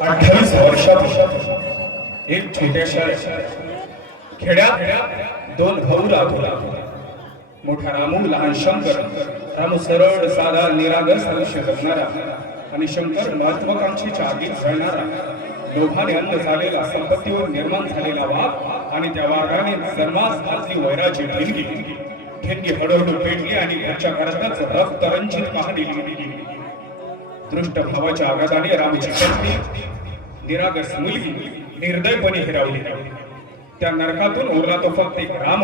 अठ्ठावीस वर्षात एक छोट्याशा खेड्यात दोन भाऊ राहू मोठा रामू लहान शंकर. रामू सरळ साधा निरागस आयुष्य जगणारा आणि शंकर महत्वाकांक्षीच्या आगीत जळणारा लोभाने अन्न झालेला संपत्तीवर निर्माण झालेला वाघ आणि त्या वाघाने सर्वांस घातली वैराची ठिणगी ठिणगी हळूहळू पेटली आणि घरच्या घरातच रक्तरंजित पाहणी दृष्ट भावाच्या आघाताने रामची पत्नी निरागस मुलगी निर्दयपणे हिरावली. त्या नरकातून उरला तो फक्त एक राम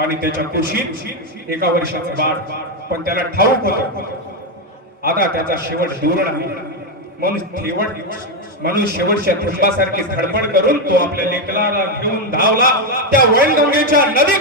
आणि त्याच्या कुशीत एका वर्षाचा बाळ. पण त्याला ठाऊक होत आता त्याचा शेवट दूर नाही. म्हणून शेवट म्हणून शेवटच्या थुंबासारखी धडपड करून तो आपल्या लेकराला घेऊन धावला त्या वैनगंगेच्या नदी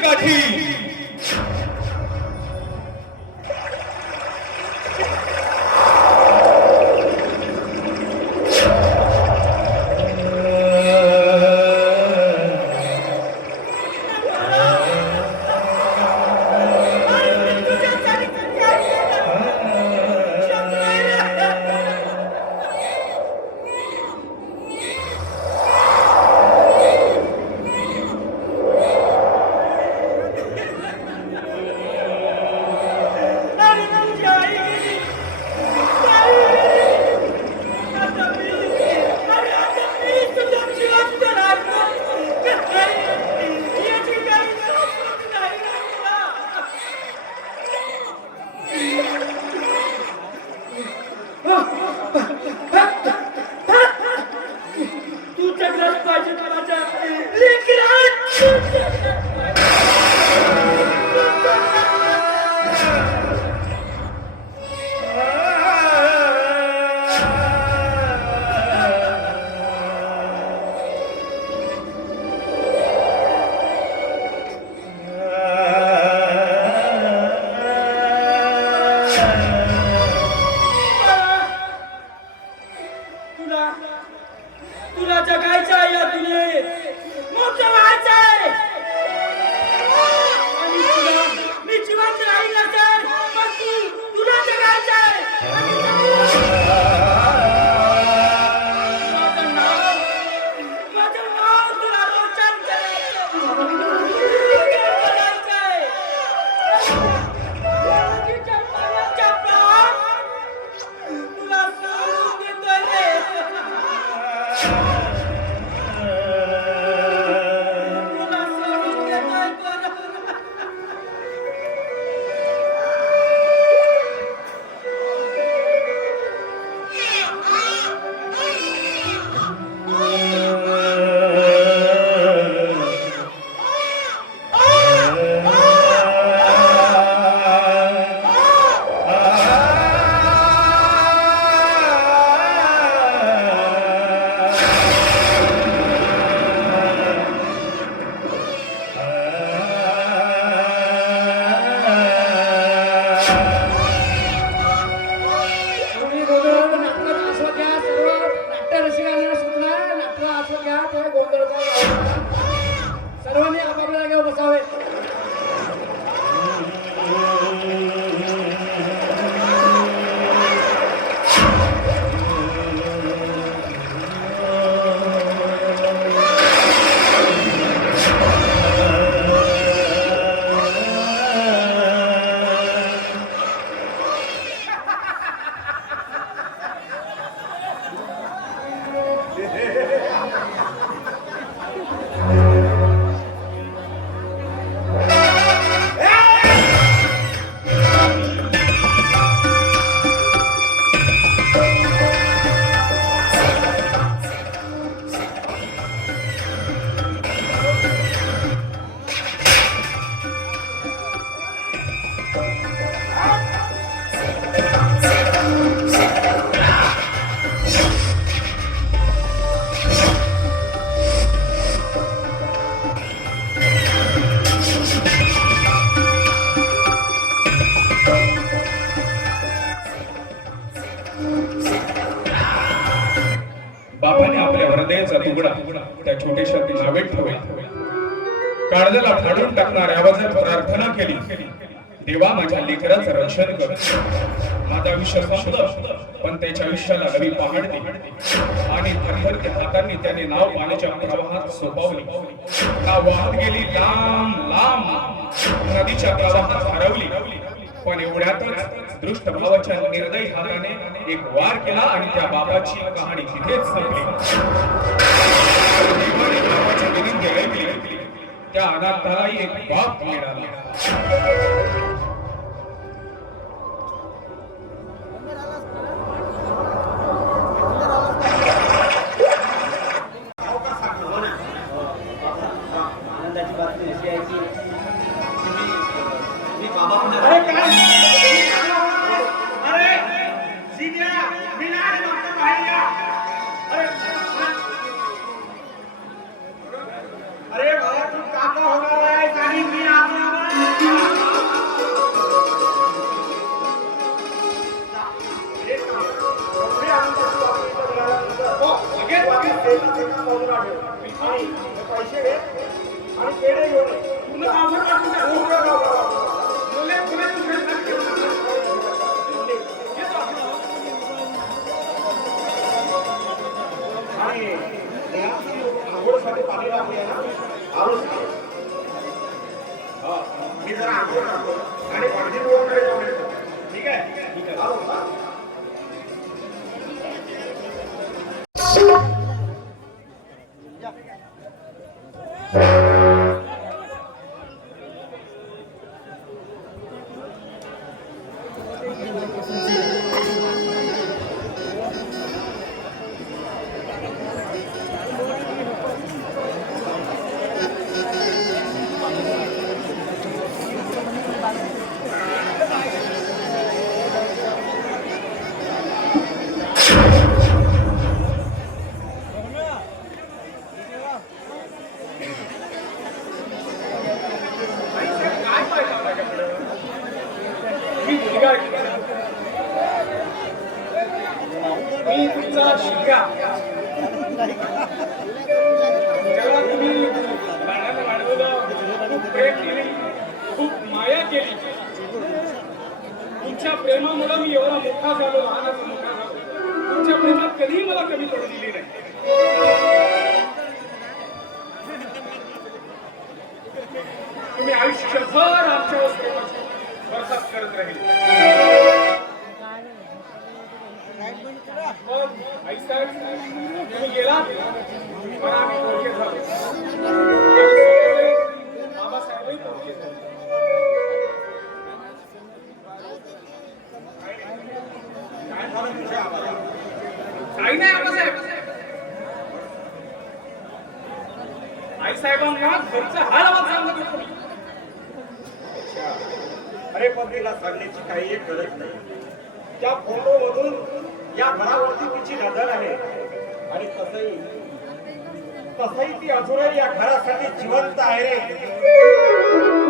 तुला जगायचं आहे या दुनियेत. मोठं व्हायचं आहे. आणि तुला मी जिवंत राहील असेल पण तू तुला जगायचं आहे. गोंधळ सर्वांनी आपापल्या जागेवर बसावे. काळजाला फाडून टाकणाऱ्या आवाजात प्रार्थना केली. देवा माझ्या लेकराचं रक्षण कर. माझं आयुष्य संपलं पण त्याच्या आयुष्याला नवी पहाड दे. आणि थरथरत्या हातांनी त्याने नाव पाण्याच्या प्रवाहात सोपावली. ना वाहत गेली? लांब लांब. नदीच्या प्रवाहात हरवली. पण एवढ्यातच दृष्ट भावाच्या निर्दयी हाताने एक वार केला आणि त्या बाबाची कहाणी तिथेच संपली. देवाने बाबाची विनंती ऐकली. त्या अनाथालाही एक बाप मिळाला. ठीक आहे ठीक आहे शिक्का जेव्हा तुम्ही बाळाला वाढवलं खूप प्रेम केली खूप माया केली तुमच्या प्रेमामुळे मी एवढा मोठा झालो लहानाचा मोठा झालो. तुमच्या प्रेमात कधीही मला कमी पडू दिली नाही. तुम्ही आयुष्यभर आमच्या बरसात करत राहील. काही नाही आबासाहेब आईसाहेबांना घरचा हाल आवाज सांगत होतो अरे पण सांगण्याची काही एक गरज नाही. त्या फोटो मधून या घरावरती तिची नजर आहे. आणि तसही तसही ती अजूनही या घरासाठी जिवंत आहे रे.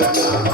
माता